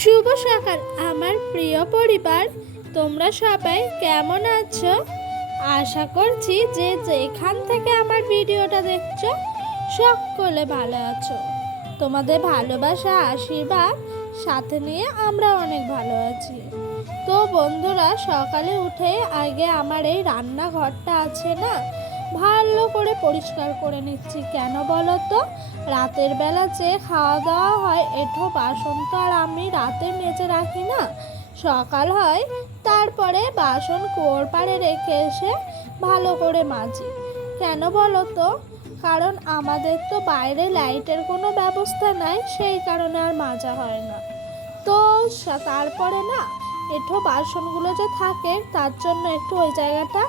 শুভ সকাল। আমার প্রিয় পরিবার, তোমরা সবাই কেমন আছো? আশা করছি যে যেখান থেকে আমার ভিডিওটা দেখছ, সকলে ভালো আছো। তোমাদের ভালোবাসা, আশীর্বাদ, সাথে নিয়ে আমরা অনেক ভালো আছি। তো বন্ধুরা, সকালে উঠে আগে আমার এই রান্নাঘরটা আছে না? ভালো করে পরিষ্কার করে নিচ্ছি। কেন বলো তো? রাতের বেলা যে খাওয়া দাওয়া হয়, এঠো বাসন তো আর আমি রাতে মেজে রাখি না। সকাল হয়, তারপরে বাসন কুয়োর পাড়ে রেখে এসে ভালো করে মাজি। কেন বলো তো? কারণ আমাদের তো বাইরে লাইটের কোনো ব্যবস্থা নাই, সেই কারণে আর মাজা হয় না। তো তারপরে না, এঠো বাসনগুলো যে থাকে, তার জন্য একটু ওই জায়গাটা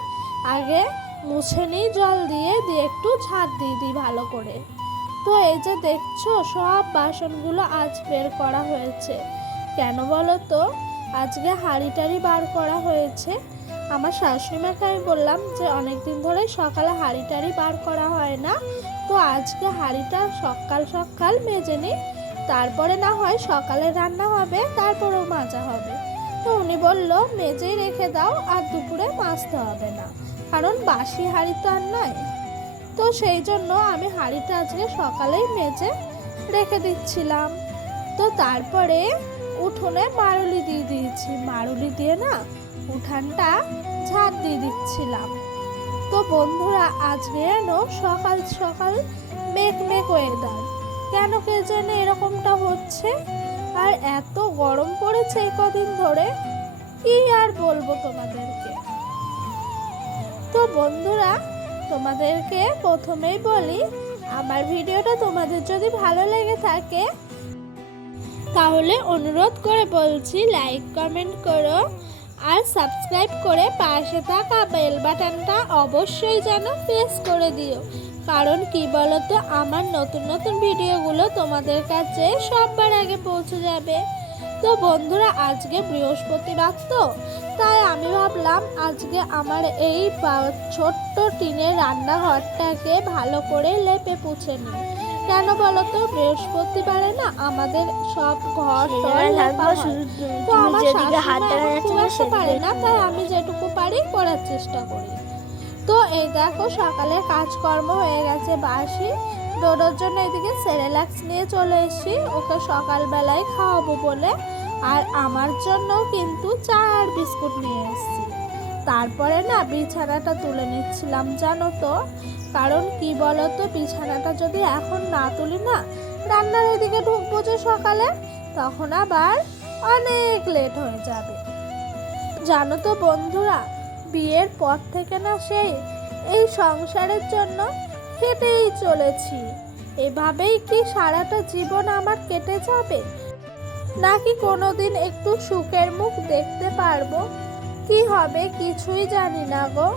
আগে মুছে নিই জল দিয়ে দিয়ে একটু ঝাড় দিয়ে দিই ভালো করে। তো এই যে দেখছ, সব বাসনগুলো আজ বের করা হয়েছে। কেন বলো তো? আজকে হাঁড়ি টাড়ি বার করা হয়েছে। আমার শাশুড়িমাকে আমি বললাম যে অনেক দিন ধরে সকালে হাঁড়ি টাড়ি বার করা হয় না। তো আজকে হাঁড়িটা সকাল সকাল মেজে নিই তারপরে না হয় সকালে রান্না হবে, তারপরেও মাজা হবে। তো উনি বলল, মেজেই রেখে দাও, আর দুপুরে মাজতে হবে না। কারণ বাসি হাঁড়ি তো আর নয়। তো সেই জন্য আমি হাঁড়িটা আজকে সকালেই মেজে রেখে দিচ্ছিলাম। তো তারপরে উঠোনে মারুলি দিয়ে দিয়েছি। মারুলি দিয়ে না উঠানটা ঝাড় দিয়ে দিচ্ছিলাম। তো বন্ধুরা, আজকে যেন সকাল সকাল মেঘ মেঘ ওয়েদার কেন কে জানে এরকমটা হচ্ছে? আর এত গরম পড়েছে কদিন ধরে, কি আর বলব তোমাদেরকে? তো বন্ধুরা, তোমাদেরকে প্রথমেই বলি, আমার ভিডিওটা তোমাদের যদি ভালো লেগে থাকে, তাহলে অনুরোধ করে বলছি লাইক, কমেন্ট করো আর সাবস্ক্রাইব করে পাশে থাকা বেল বাটনটা অবশ্যই যেন প্রেস করে দিও। কারণ কি বলতো, আমার নতুন নতুন ভিডিওগুলো তোমাদের কাছে সবার আগে পৌঁছে যাবে। তো বন্ধুরা, আজকে বৃহস্পতিবার তো তাই আমি ভাবলাম আজকে আমার এই ছোট্ট টিনের রান্নাঘরটাকে ভালো করে লেপে পুছে নিই। কেন বলতো বৃহস্পতিবারে না আমাদের সব ঘর তো আমার শাশুড়ি পারে না তাই আমি যেটুকু পারি করার চেষ্টা করি। তো এই দেখো সকালে কাজকর্ম হয়ে গেছে বাসি। ডোডোর জন্য এদিকে সেরেলাক্স নিয়ে চলে এসেছি। ওকে সকালবেলায় খাওয়াবো বলে। আর আমার জন্য কিন্তু চা আর বিস্কুট নিয়ে এসেছি। তারপরে না বিছানাটা তুলে নিচ্ছিলাম, জানো তো। কারণ কি বলো তো বিছানাটা যদি এখন না তুলি না, রান্নার এদিকে ঢুকবো যে সকালে, তখন আবার অনেক লেট হয়ে যাবে। জানো তো বন্ধুরা, বিয়ের পর থেকে না সেই, এই সংসারের জন্য কেটেই চলেছি। এভাবেই কি সারাটা জীবন আমার কেটে যাবে? নাকি কোনোদিন একটু সুখের মুখ দেখতে পারব? কি হবে কিছুই জানি না গো।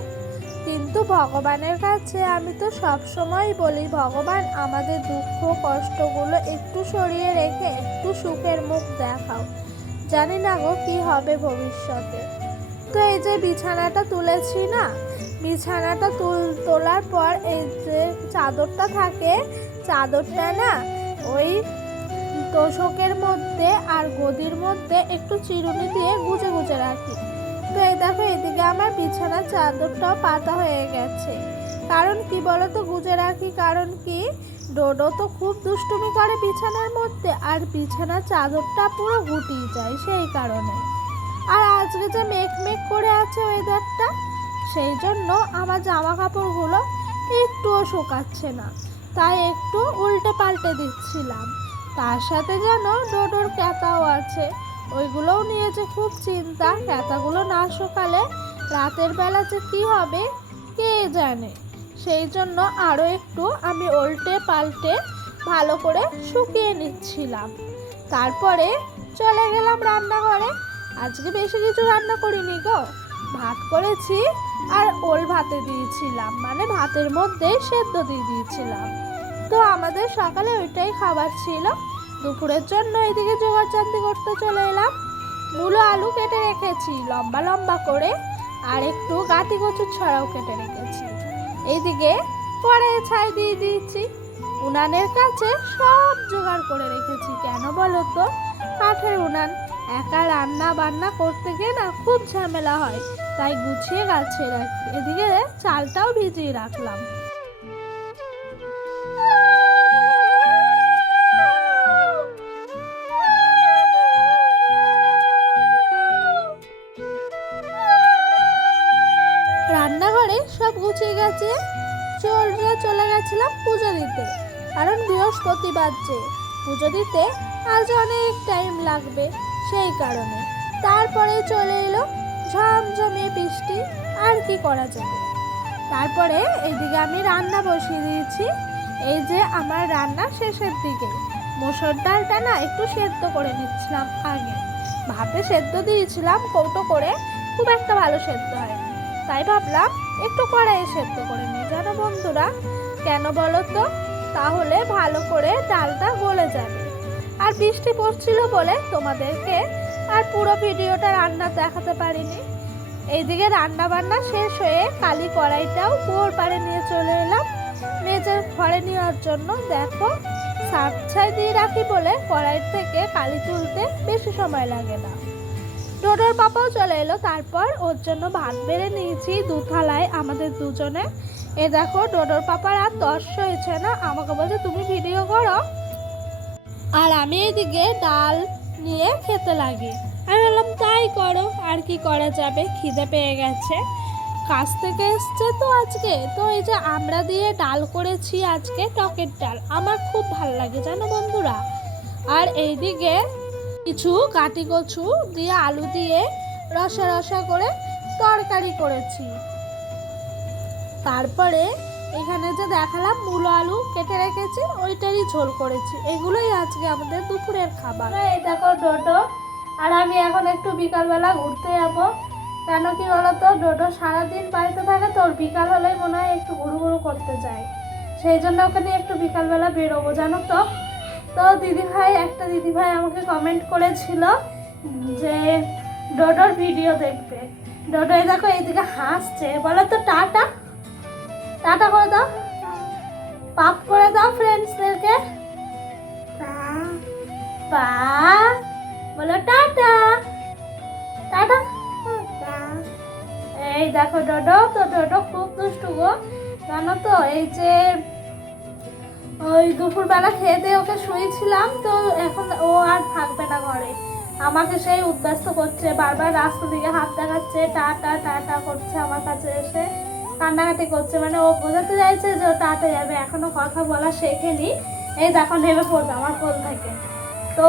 কিন্তু ভগবানের কাছে আমি তো সব সময় বলি, ভগবান, আমাদের দুঃখ, কষ্টগুলো একটু সরিয়ে রেখে একটু সুখের মুখ দেখাও। জানি না গো কি হবে ভবিষ্যতে। তো এই যে বিছানাটা তুলেছি না, বিছানাটা তুল, তোলার পর এই যে চাদরটা থাকে, চাদরটা না, ওই তোষকের মধ্যে আর গদির মধ্যে একটু চিরুনি দিয়ে গুজে গুজে রাখি। তো এই দেখো, এদিকে আমার বিছানার চাদরটাও পাতা হয়ে গেছে। কারণ কি বলো তো গুজে রাখি কারণ কি? ডোডো তো খুব দুষ্টুমি করে বিছানার মধ্যে আর বিছানার চাদরটা পুরো গুটিয়ে যায় সেই কারণে। আর আজকে যে মেঘ মেঘ করে আছে ওয়েদারটা সেই জন্য আমার জামা কাপড়গুলো একটুও শুকাচ্ছে না। তাই একটু উল্টে পাল্টে দিচ্ছিলাম। তার সাথে যেন ডোডোর ক্যাতাও আছে। ওইগুলোও নিয়েছে খুব চিন্তা ক্যাতাগুলো না শুকালে রাতের বেলা যে কী হবে কে জানে। সেই জন্য আরও একটু আমি উল্টে পাল্টে ভালো করে শুকিয়ে নিচ্ছিলাম। তারপরে চলে গেলাম রান্নাঘরে। আজকে বেশি কিছু রান্না করিনি গো। ভাত করেছি আর ওল ভাতে দিয়েছিলাম। মানে ভাতের মধ্যে সেদ্ধ দিয়ে দিয়েছিলাম। তো আমাদের সকালে ওইটাই খাবার ছিল। দুপুরের জন্য এদিকে জোগাড় করতে চলে এলাম। মূলো আলু কেটে রেখেছি, লম্বা লম্বা করে, আর একটু গাতি কচুর ছড়াও কেটে রেখেছি। এইদিকে পরে ছাই দিয়ে দিয়েছি। উনানের কাছে সব জোগাড় করে রেখেছি, কেন বলো তো? কাঠের উনান, একা রান্না বান্না করতে গিয়ে না খুব ঝামেলা হয়, তাই গুছিয়ে গাছে রাখি। এদিকে চালটাও ভিজিয়ে রাখলাম। গুছিয়ে গেছে। চলরা চলে গেছিলাম পুজো দিতে। কারণ বৃহস্পতিবার যে পুজো দিতে আজ অনেক টাইম লাগবে সেই কারণে। তারপরে চলে এলো ঝমঝমে বৃষ্টি। আর কি করা যাবে? তারপরে এইদিকে আমি রান্না বসিয়ে দিয়েছি। এই যে আমার রান্না শেষের দিকে। মসুর ডালটা না একটু সেদ্ধ করে নিচ্ছিলাম আগে। ভাতে সেদ্ধ দিয়েছিলাম কৌটো করে। খুব একটা ভালো সেদ্ধ হয়নি। তাই ভাবলাম একটু কড়াইয়ে সেদ্ধ করে নিই জানো বন্ধুরা, কেন বলো তো? তাহলে ভালো করে ডালটা গলে যাবে। আর বৃষ্টি পড়ছিল বলে তোমাদেরকে আর পুরো ভিডিওটা রান্না দেখাতে পারিনি। এইদিকে রান্না বান্না শেষ হয়ে কালি কড়াইটাও বোর পাড়ে নিয়ে চলে এলাম। মেজের ঘরে নেওয়ার জন্য দেখো সাত ছাই দিয়ে রাখি বলে কড়াই থেকে কালি তুলতে বেশি সময় লাগে না। ডোডোর পাপাও চলে এলো। তারপর ওর জন্য ভাত বেড়ে নিয়েছি দু থালায় আমাদের দুজনে এ দেখো, ডোডোর পাপার আর তর্স হয়েছে না? আমাকে বলছে, তুমি ভিডিও করো। আর আমি এদিকে ডাল নিয়ে খেতে লাগি। আমি বললাম, তাই করো, আর কি করা যাবে? খিদে পেয়ে গেছে। কাছ থেকে এসছে তো আজকে। তো এই যে আমরা দিয়ে ডাল করেছি আজকে টকের ডাল। আমার খুব ভালো লাগে, জানো বন্ধুরা? আর এইদিকে কিছু কাটি কচু দিয়ে আলু দিয়ে রসা রসা করে তরকারি করেছি। তারপরে এখানে যে দেখালাম মূলো আলু কেটে রেখেছি, ওইটারই ঝোল করেছি। এগুলোই আজকে আমাদের দুপুরের খাবার। এই দেখো ডোডো, আর আমি এখন একটু বিকালবেলা ঘুরতে যাব। কেন কি বলতো, ডোডো সারাদিন বাড়িতে থাকে তোর বিকাল হলেই মনে হয় একটু ঘুরু ঘুরু করতে যায়। সেই জন্য ওকে একটু বিকালবেলা বেরোবো, জানো তো? তো দিদিভাই একটা দিদিভাই আমাকে কমেন্ট করেছিল যে ডোডোর ভিডিও দেখবে। ডোডো এই দেখো এইদিকে হাসছে। বলো তো টাটা। টাটা করে দাও। পাপ করে দাও ফ্রেন্ডসদেরকে পা। বলো টাটা। টাটা। এই দেখো ডোডো। তো ডোডো খুব দুষ্টু গো। জানো তো এই যে ওই দুপুরবেলা খেয়ে দিয়ে ওকে শুয়েছিলাম, তো এখন ও আর থাকবে না ঘরে। আমাকে সেই উদ্ব্যস্ত করছে, বারবার রাস্তা দিকে হাত দেখাচ্ছে টাটা টাটা করছে আমার কাছে এসে। কান্নাকাটি করছে মানে ও বোঝাতে চাইছে যে ও টাটা যাবে এখনও কথা বলা শেখেনি। এই দেখো, নেমে পড়বে আমার কোল থেকে। তো